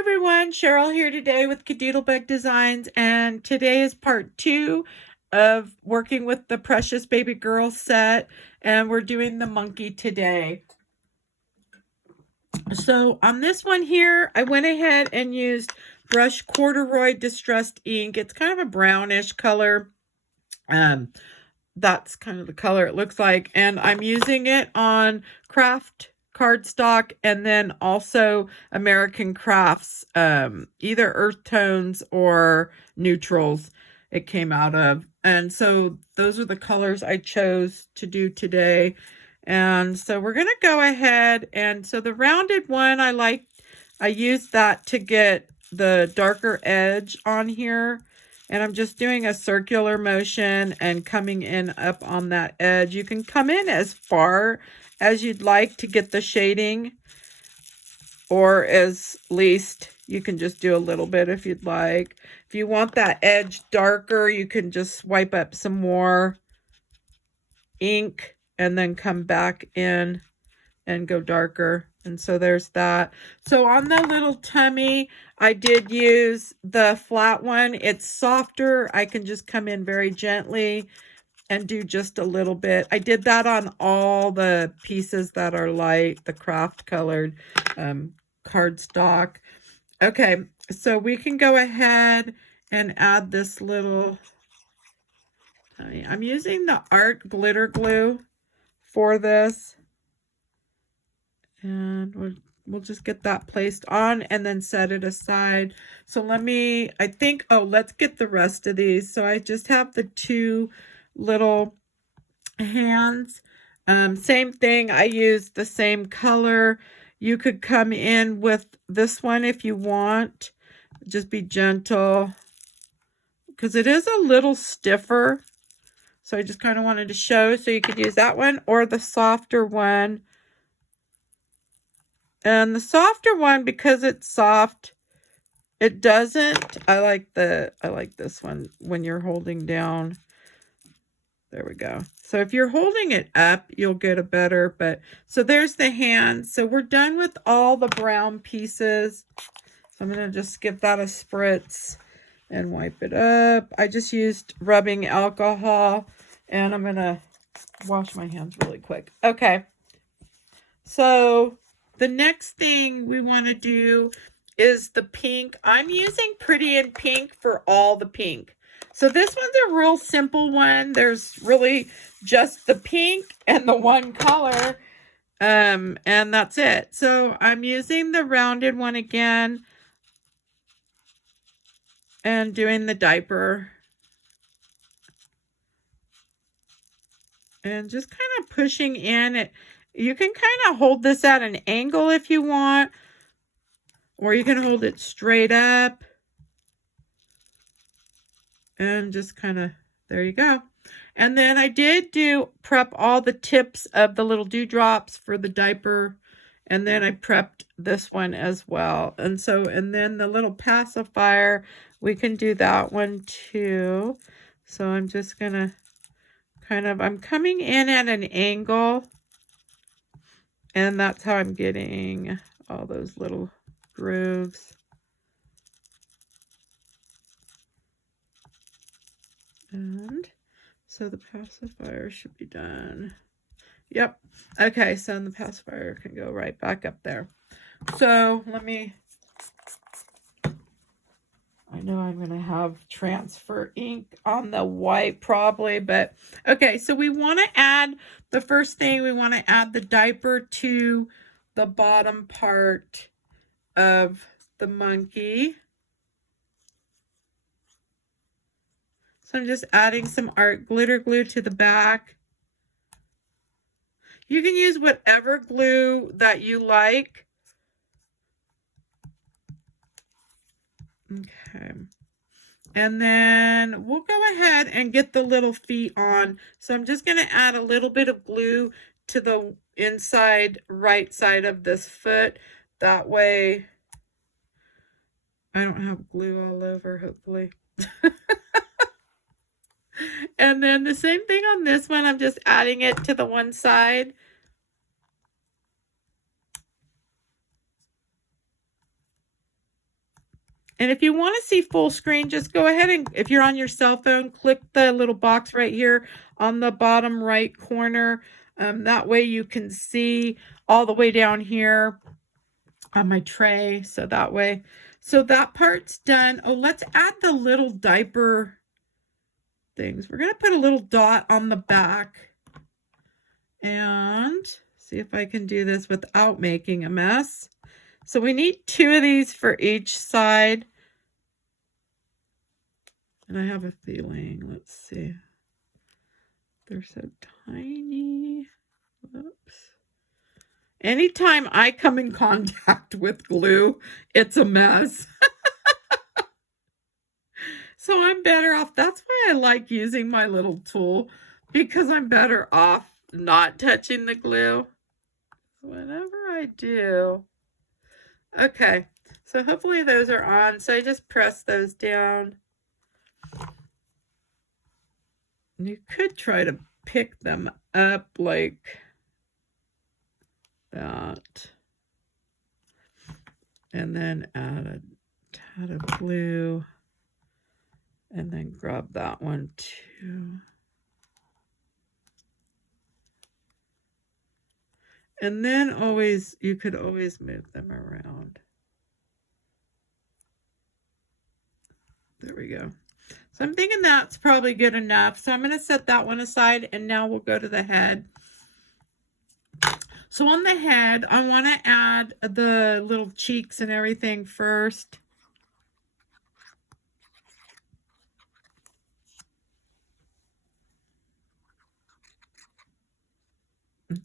everyone, Cheryl here today with Kadoodlebug Designs, and today is part 2 of working with the Precious Baby Girl set, and we're doing the monkey today. So on this one here, I went ahead and used Brush Corduroy Distressed Ink. It's kind of a brownish color. That's kind of the color it looks like, and I'm using it on craft cardstock and then also American Crafts, either earth tones or neutrals it came out of. And so those are the colors I chose to do today. And so we're going to go ahead, and so the rounded one I used that to get the darker edge on here. And I'm just doing a circular motion and coming in up on that edge. You can come in as far as you'd like to get the shading, or as least you can just do a little bit if you'd like. If you want that edge darker, you can just wipe up some more ink and then come back in and go darker. And so there's that. So on the little tummy, I did use the flat one. It's softer. I can just come in very gently and do just a little bit. I did that on all the pieces that are light, the craft colored cardstock. Okay, so we can go ahead and add this little, I'm using the art glitter glue for this. And we'll just get that placed on and then set it aside. So let's get the rest of these. So I just have the two little hands. Same thing, I used the same color. You could come in with this one if you want. Just be gentle, because it is a little stiffer. So I just kind of wanted to show, so you could use that one or the softer one. And the softer one, because it's soft, it doesn't, I like this one when you're holding down. There we go. So if you're holding it up, you'll get a better, so there's the hand. So we're done with all the brown pieces. So I'm going to just give that a spritz and wipe it up. I just used rubbing alcohol, and I'm going to wash my hands really quick. Okay. So the next thing we want to do is the pink. I'm using Pretty in Pink for all the pink. So this one's a real simple one. There's really just the pink and the one color, and that's it. So I'm using the rounded one again and doing the diaper. And just kind of pushing in it. You can kind of hold this at an angle if you want, or you can hold it straight up. And just kind of, there you go. And then I did prep all the tips of the little dewdrops for the diaper. And then I prepped this one as well. And then the little pacifier, we can do that one too. So I'm just going to I'm coming in at an angle. And that's how I'm getting all those little grooves. And so the pacifier should be done. Yep. Okay, so the pacifier can go right back up there. So I know I'm going to have transfer ink on the white probably, but okay, so we want to add, the first thing, we want to add the diaper to the bottom part of the monkey. So I'm just adding some art glitter glue to the back. You can use whatever glue that you like. Okay. And then we'll go ahead and get the little feet on. So I'm just going to add a little bit of glue to the inside right side of this foot. That way I don't have glue all over, hopefully. And then the same thing on this one. I'm just adding it to the one side. And if you want to see full screen, just go ahead and, if you're on your cell phone, click the little box right here on the bottom right corner. That way you can see all the way down here on my tray. So that way, so that part's done. Oh, let's add the little diaper things. We're going to put a little dot on the back and see if I can do this without making a mess. So we need 2 of these for each side. And I have a feeling, let's see, they're so tiny. Whoops. Anytime I come in contact with glue, it's a mess. So I'm better off. That's why I like using my little tool, because I'm better off not touching the glue. Whatever I do. Okay, so hopefully those are on. So I just press those down. You could try to pick them up like that. And then add a tad of glue. And then grab that one too. And then always, you could always move them around. There we go. So I'm thinking that's probably good enough. So I'm going to set that one aside, and now we'll go to the head. So on the head, I want to add the little cheeks and everything first.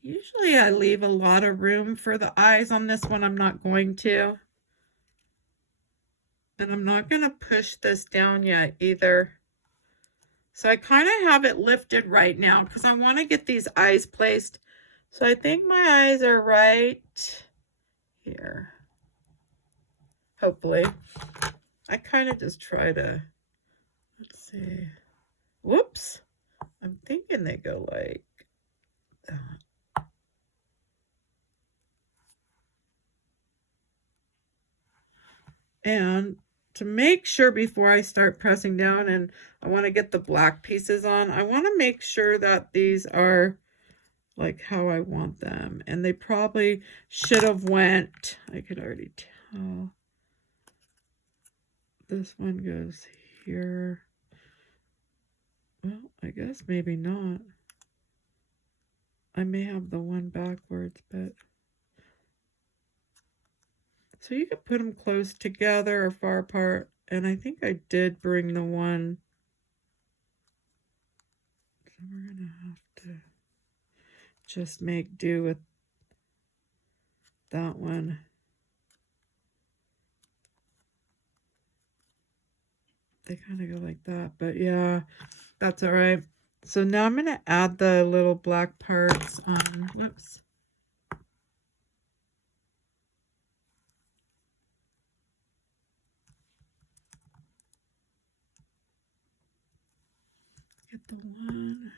Usually I leave a lot of room for the eyes. On this one, I'm not going to. And I'm not going to push this down yet either. So I kind of have it lifted right now because I want to get these eyes placed. So I think my eyes are right here. Hopefully. I kind of just try to, let's see. Whoops. I'm thinking they go like that. And to make sure before I start pressing down and I want to get the black pieces on, I want to make sure that these are like how I want them. And they probably should have went, I could already tell. This one goes here. Well, I guess maybe not. I may have the one backwards, but... So you could put them close together or far apart. And I think I did bring the one. So we're going to have to just make do with that one. They kind of go like that. But yeah, that's all right. So now I'm going to add the little black parts on. Whoops. Get the one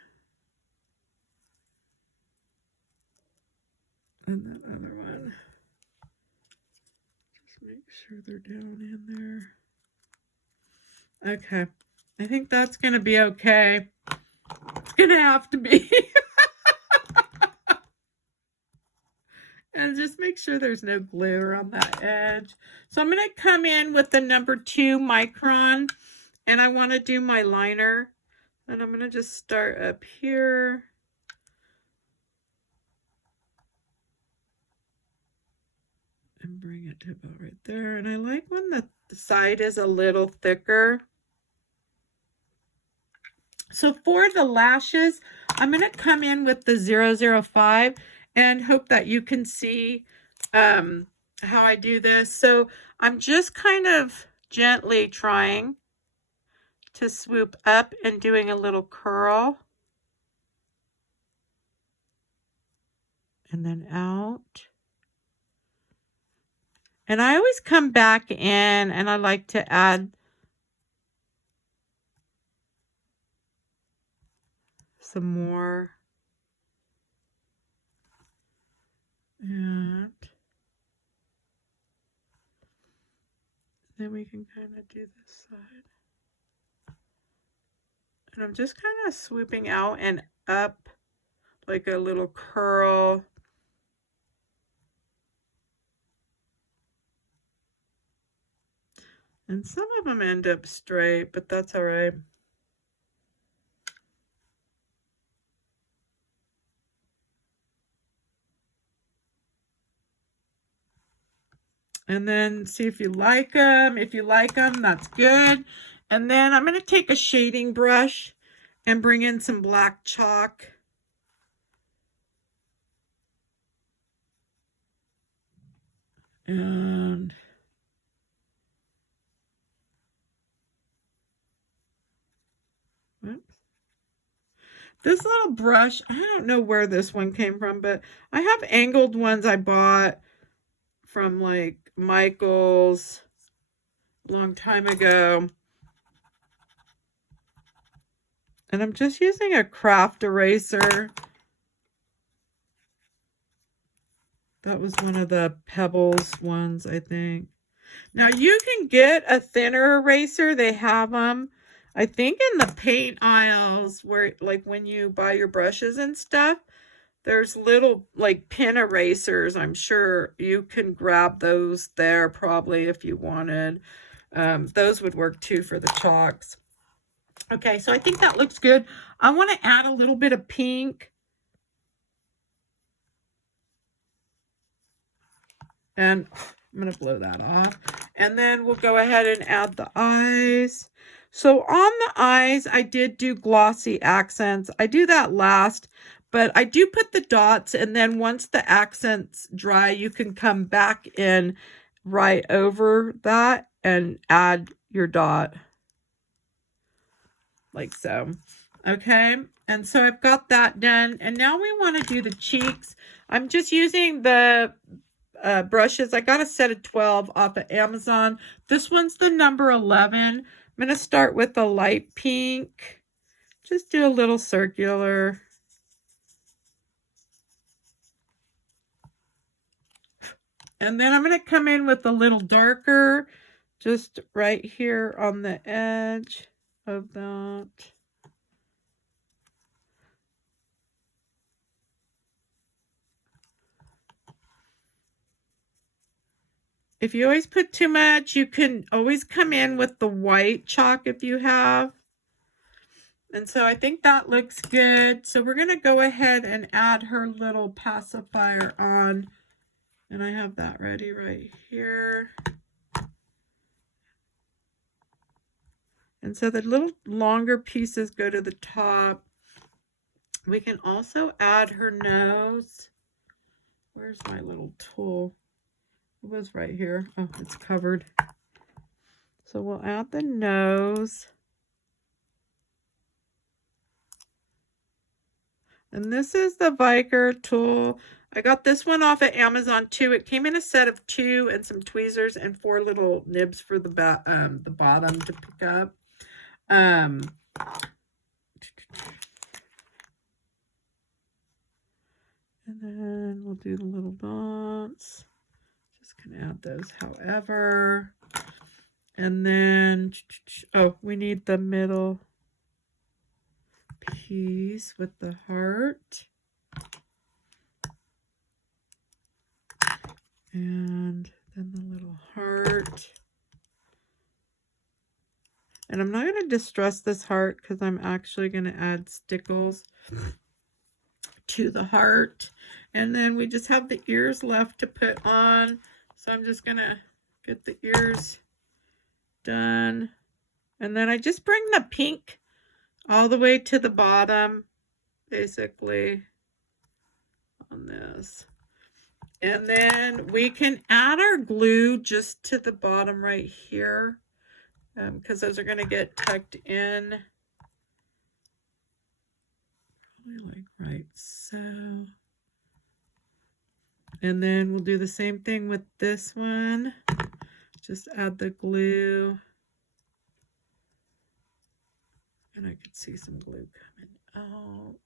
and that other one. Just make sure they're down in there. Okay, I think that's gonna be okay. It's gonna have to be. And just make sure there's no glue around that edge. So I'm gonna come in with the number 2 Micron, and I want to do my liner. And I'm going to just start up here. And bring it to about right there. And I like when the side is a little thicker. So for the lashes, I'm going to come in with the 005 and hope that you can see how I do this. So I'm just kind of gently trying to swoop up and doing a little curl. And then out. And I always come back in and I like to add some more. And Then we can kind of do this side. And I'm just kind of swooping out and up like a little curl. And some of them end up straight, but that's all right. And then see if you like them. If you like them, that's good. And then I'm going to take a shading brush and bring in some black chalk. And whoops. This little brush, I don't know where this one came from, but I have angled ones I bought from like Michael's a long time ago. And I'm just using a craft eraser. That was one of the Pebbles ones, I think. Now you can get a thinner eraser. They have them, I think, in the paint aisles where, like, when you buy your brushes and stuff, there's little like pen erasers. I'm sure you can grab those there probably if you wanted. Those would work too for the chalks. Okay, so I think that looks good. I want to add a little bit of pink. And I'm going to blow that off. And then we'll go ahead and add the eyes. So on the eyes, I did do glossy accents. I do that last, but I do put the dots, and then once the accents dry, you can come back in right over that and add your dot like so. Okay, and so I've got that done, and now we want to do the cheeks. I'm just using the brushes. I got a set of 12 off of Amazon. This one's the number 11. I'm going to start with the light pink. Just do a little circular. And then I'm going to come in with a little darker, just right here on the edge of that. If you always put too much, you can always come in with the white chalk if you have. And so I think that looks good. So we're going to go ahead and add her little pacifier on. And I have that ready right here. And so the little longer pieces go to the top. We can also add her nose. Where's my little tool? It was right here. Oh, it's covered. So we'll add the nose. And this is the Viker tool. I got this one off at Amazon too. It came in a set of 2 and some tweezers and 4 little nibs for the bottom to pick up. And then we'll do the little dots. Just gonna add those however. And then, oh, we need the middle piece with the heart. And then the little heart. And I'm not going to distress this heart because I'm actually going to add stickles to the heart. And then we just have the ears left to put on. So I'm just going to get the ears done. And then I just bring the pink all the way to the bottom, basically, on this. And then we can add our glue just to the bottom right here, because those are going to get tucked in. Probably like right so. And then we'll do the same thing with this one. Just add the glue. And I could see some glue coming out.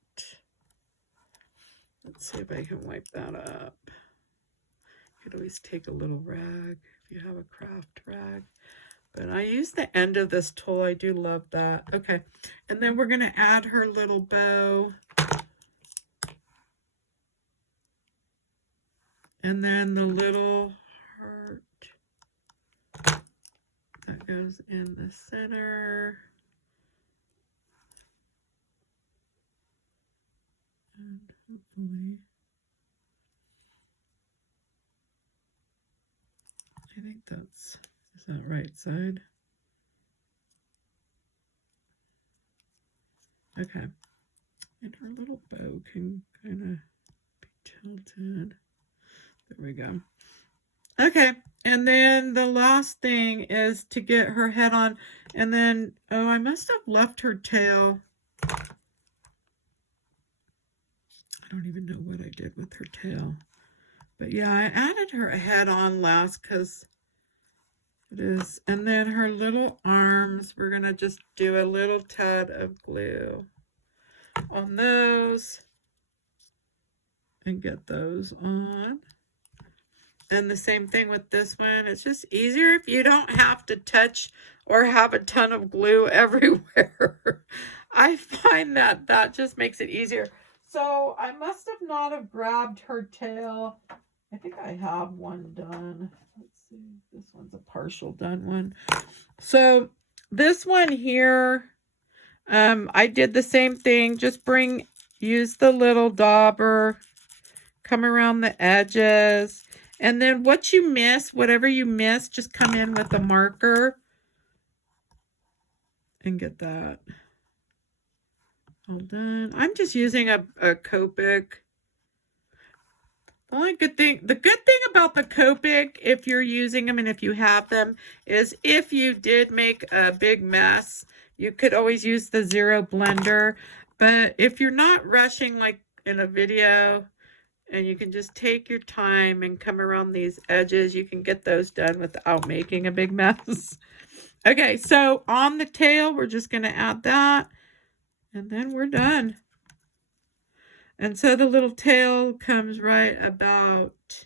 Let's see if I can wipe that up. You could always take a little rag if you have a craft rag. And I use the end of this tool. I do love that. Okay. And then we're going to add her little bow. And then the little heart that goes in the center. And hopefully, I think is that right side? Okay. And her little bow can kind of be tilted. There we go. Okay. And then the last thing is to get her head on. And then, oh, I must have left her tail. I don't even know what I did with her tail. But yeah, I added her head on last because it is. And then her little arms, we're going to just do a little tad of glue on those and get those on. And the same thing with this one. It's just easier if you don't have to touch or have a ton of glue everywhere. I find that just makes it easier. So I must have not have grabbed her tail. I think I have one done. Let's see. This one's a partial done one. So this one here, I did the same thing. Just use the little dauber, come around the edges. And then whatever you miss, just come in with a marker and get that all done. I'm just using a Copic. The good thing about the Copic, if you're using them and if you have them, is if you did make a big mess, you could always use the Zero blender. But if you're not rushing like in a video, and you can just take your time and come around these edges, you can get those done without making a big mess. Okay, so on the tail, we're just going to add that, and then we're done. And so the little tail comes right about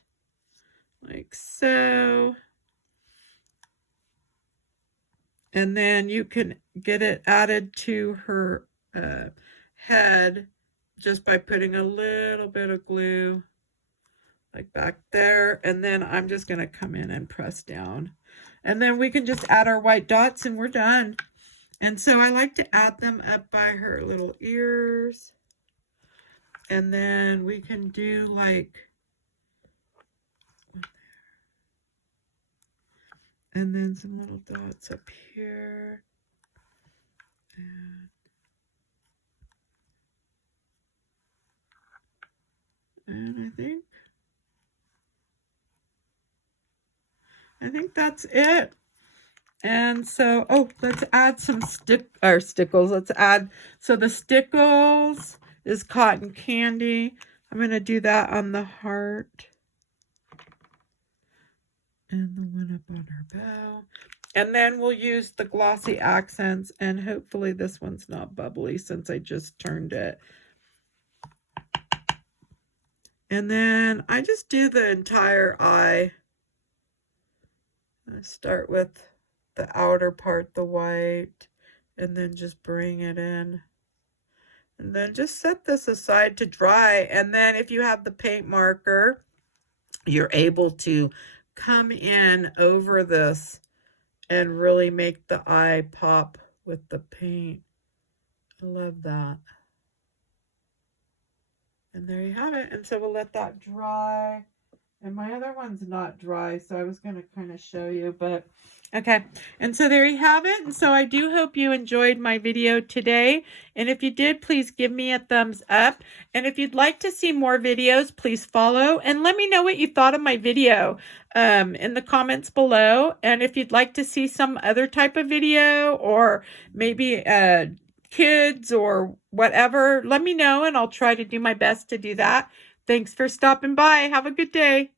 like so. And then you can get it added to her head just by putting a little bit of glue like back there. And then I'm just going to come in and press down. And then we can just add our white dots and we're done. And so I like to add them up by her little ears. And then we can do like, and then some little dots up here. And I think that's it. And so, oh, let's add some stickles. Let's add, so the stickles is cotton candy. I'm going to do that on the heart. And the one up on her bow. And then we'll use the Glossy Accents. And hopefully this one's not bubbly since I just turned it. And then I just do the entire eye. I start with the outer part, the white, and then just bring it in. And then just set this aside to dry. And then if you have the paint marker, you're able to come in over this and really make the eye pop with the paint. I love that. And there you have it. And so we'll let that dry. And my other one's not dry, so I was going to kind of show you, but okay. And so there you have it. And so I do hope you enjoyed my video today. And if you did, please give me a thumbs up. And if you'd like to see more videos, please follow and let me know what you thought of my video in the comments below. And if you'd like to see some other type of video or maybe kids or whatever, let me know and I'll try to do my best to do that. Thanks for stopping by. Have a good day.